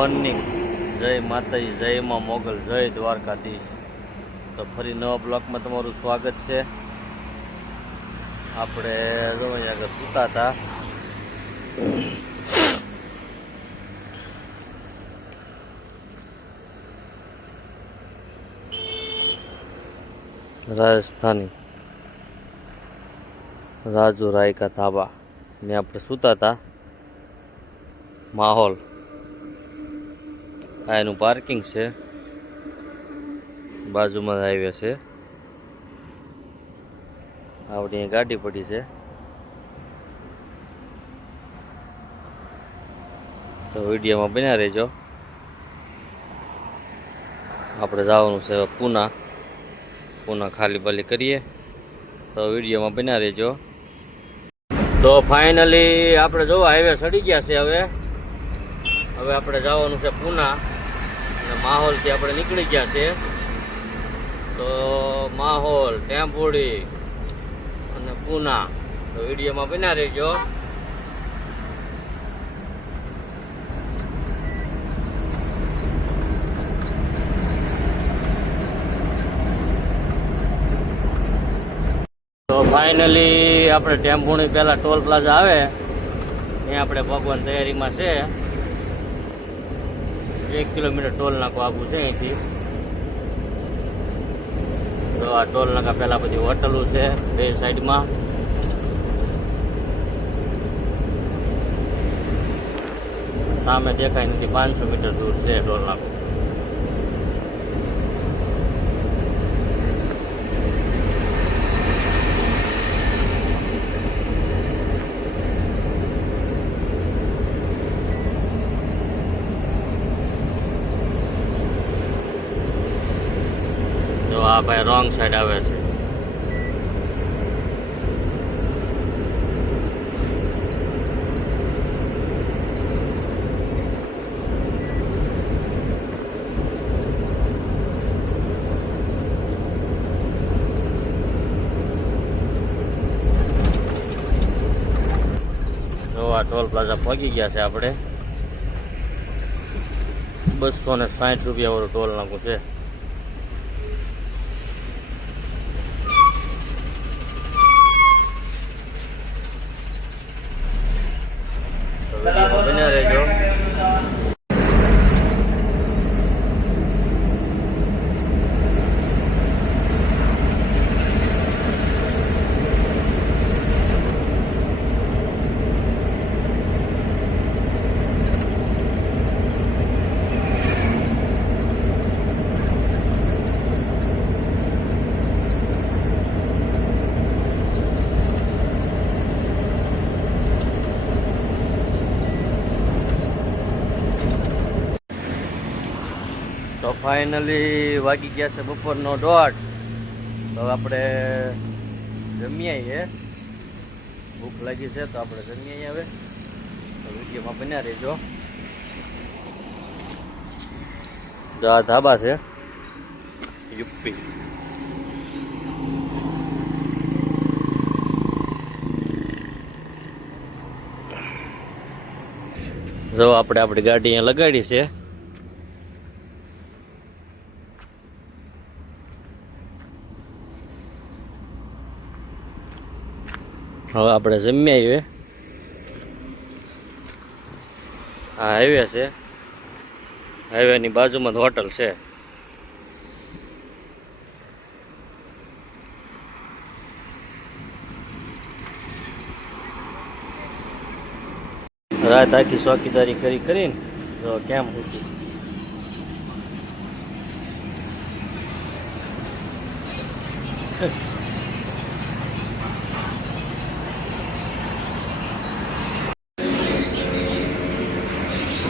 Morning, જય માતાજી, જય માં મોગલ, જય દ્વારકાધીશ. તો ફરી નવા બ્લોકમાં તમારું સ્વાગત છે. આપણે જો અહીંયા આગળ સૂતા હતા. રાજસ્થાની રાજુ રાયકા ધાબા ને આપણે સૂતા હતા. માહોલ આ એનું પાર્કિંગ છે, બાજુમાં હાઈવે છે. આપણી અહીં ગાડી પડી છે, તો વિડીયોમાં બન્યા રહેજો. આપણે જવાનું છે પૂના ખાલી બાલી કરીએ, તો વિડીયોમાં બન્યા રહેજો. તો ફાઇનલી આપણે જો હાઈવે ચડી ગયા છે. હવે આપણે જવાનું છે પૂના, અને માહોલથી આપણે નીકળી ગયા છે. તો માહોલ, ટેમ્પોડી અને પૂના, તો વિડીયોમાં બન્યા રહેજો. તો ફાઇનલી આપણે ટેમ્પોની પહેલાં ટોલ પ્લાઝા આવે ત્યાં આપણે ભગવાન તૈયારીમાં છે. 1 કિલોમીટર ટોલ નાકું આગું છે અહીંથી. તો આ ટોલ નાકા પહેલાં બધી હોટલો છે બે સાઈડમાં. સામે દેખાય નથી, 500 મીટર દૂર છે ટોલ નાકું. આ ભાઈ રોંગ સાઈડ આવે છે. તો આ ટોલ પ્લાઝા પહોંચી ગયા છે. આપણે 260 રૂપિયા વાળું ટોલ નાખું છે. બન્યા રહેજો. તો ફાઇનલી વાગી ગયા છે બપોરનો 1:30. તો આપણે જમી આવીએ. ભૂખ લાગી છે તો આપણે જમી આવીએ. હવે તો વિડીયોમાં બન્યા રહેજો. જો આ ધાબા છે યુપી. જો આપણે આપણી ગાડી અહીંયા લગાડી છે. હવે આપણે જમી આવીએ. આ હાઈવે છે, હાઈવેની બાજુમાં જ હોટલ છે. રાત આખી ચોકીદારી કરીને જો કેમ મૂકી.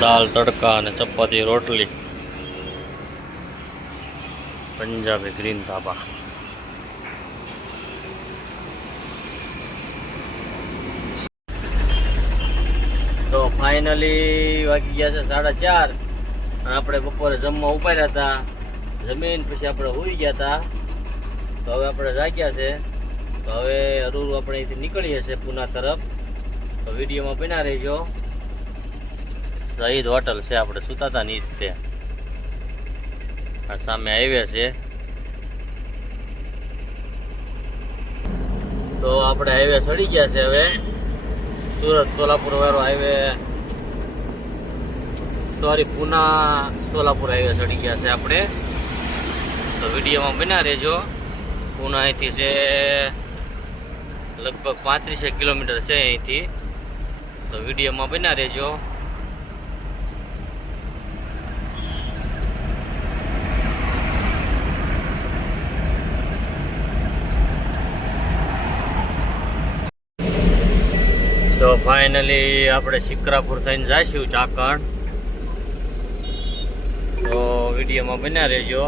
દાલ તડકા અને ચપાતી રોટલી, પંજાબી ગ્રીન ધાબા. તો ફાઇનલી વાગી ગયા છે 4:30. અને આપણે બપોરે જમવા ઉપાડ્યા હતા. જમીન પછી આપણે સૂઈ ગયા હતા. તો હવે આપણે જાગ્યા છે. તો હવે હરું આપણે અહીંથી નીકળીએ છીએ પૂના તરફ. તો વિડીયોમાં બન્યા રહેજો. શહીદ હોટલ છે, આપણે સુતા હતા ની રીતે. આ સામે હાઈવે છે, તો આપણે હાઈવે ચડી ગયા છે હવે. સુરત સોલાપુર વાળો highway, sorry Poona Solapur highway ચડી ગયા છે આપણે. તો વિડીયોમાં બન્યા રહેજો. પૂના અહીંથી છે લગભગ 35 કિલોમીટર છે અહીંથી, તો વિડીયોમાં બન્યા રહેજો. તો ફાઇનલી આપણે શિક્રાપુર થઈને જઈશું ચાકણ. તો વિડીયોમાં બન્યા રહેજો.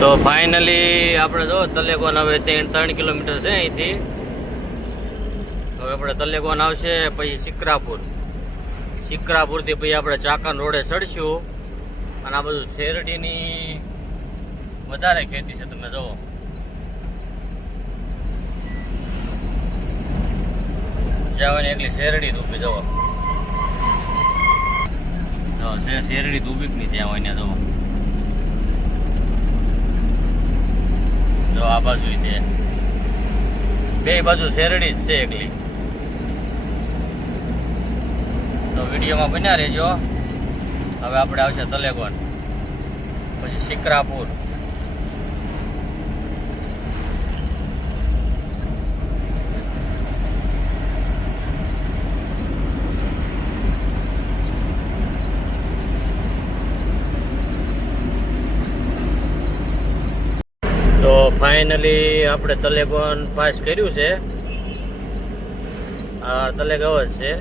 તો ફાઇનલી આપણે જો તલેગોન હવે 3 કિલોમીટર છે અહીંથી. હવે આપણે તલેગોન આવશે, પછી શિક્રાપુર. શિક્રાપુરથી પછી આપણે ચાકણ રોડે ચડશું. અને આ બધું શેરડીની વધારે ખેતી છે, તમે જુઓ. જવાની એકલી શેરડી ધૂપી જુઓ. છે શેરડી ધૂપી નહીં ત્યાં હોય ત્યાં જુઓ. જો આ બાજુ છે, બે બાજુ શેરડી જ છે એકલી. તો વિડીયોમાં બન્યા રહેજો. હવે આપણે આવશે તલેગોન, પછી શિક્રાપુર. તો ફાઇનલી આપણે તલેગોન પાસ કર્યું છે. આ તલેગાવ જ છે.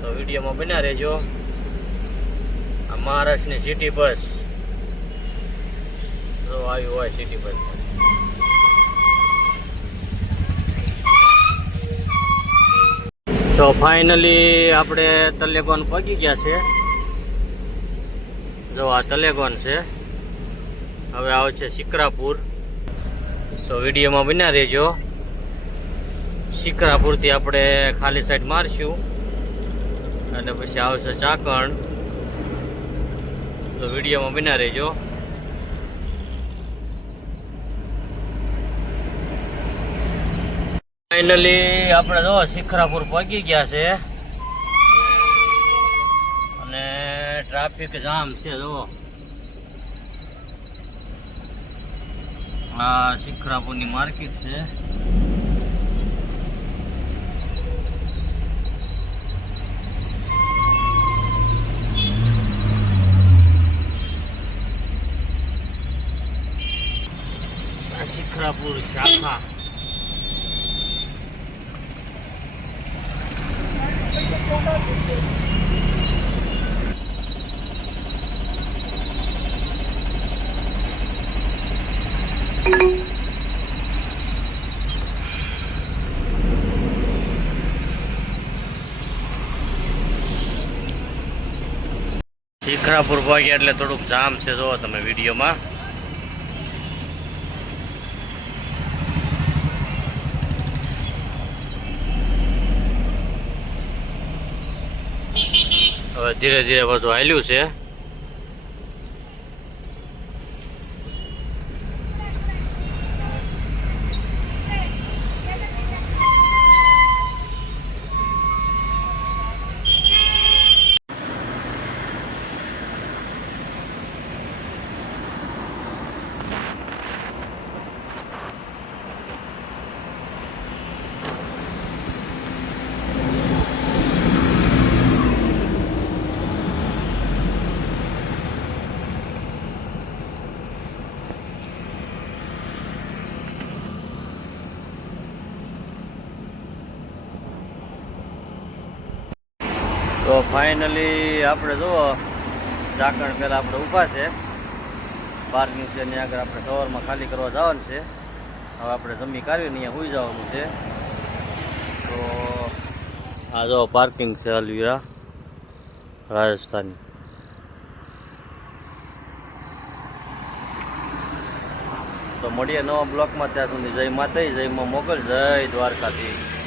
તો વિડીયોમાં બન્યા રહેજો. આ મહારાષ્ટ્રની સિટી બસ તો આવ્યું હોય સિટી બસ. તો ફાઇનલી આપણે તલેગોન પહોંચી ગયા છે. જો આ તલેગોન છે. હવે આવશે શિક્રાપુર. તો વિડીયોમાં બન્યા રહેજો. શિક્રાપુરથી આપણે ખાલી સાઈડ મારશું અને પછી આવશે ચાકણ. તો વિડીયોમાં બન્યા રહેજો. ફાઇનલી આપણે જો શિક્રાપુર પહોંચી ગયા છે અને ટ્રાફિક જામ છે. જો આ શિક્રાપુરની માર્કેટ છે. આ શિક્રાપુર શાખા. શિક્રાપુર પહોંચ્યા એટલે થોડુંક જામ છે, જો તમે વિડીયોમાં. હવે ધીરે ધીરે બધું હાલ્યું છે. તો ફાઇનલી આપણે જુઓ ચાકણ પહેલાં આપણે ઊભા છે. પાર્કિંગ છે ત્યાં આગળ આપણે સવારમાં ખાલી કરવા જવાનું છે. હવે આપણે જમી કાઢીને અહીંયા સુઈ જવાનું છે. તો આ જો પાર્કિંગ છે અલવીરા રાજસ્થાની. તો મળીએ નવા બ્લોકમાં. ત્યાં સુધી જય માતાજી, જય માં મોગલ, જય દ્વારકાથી.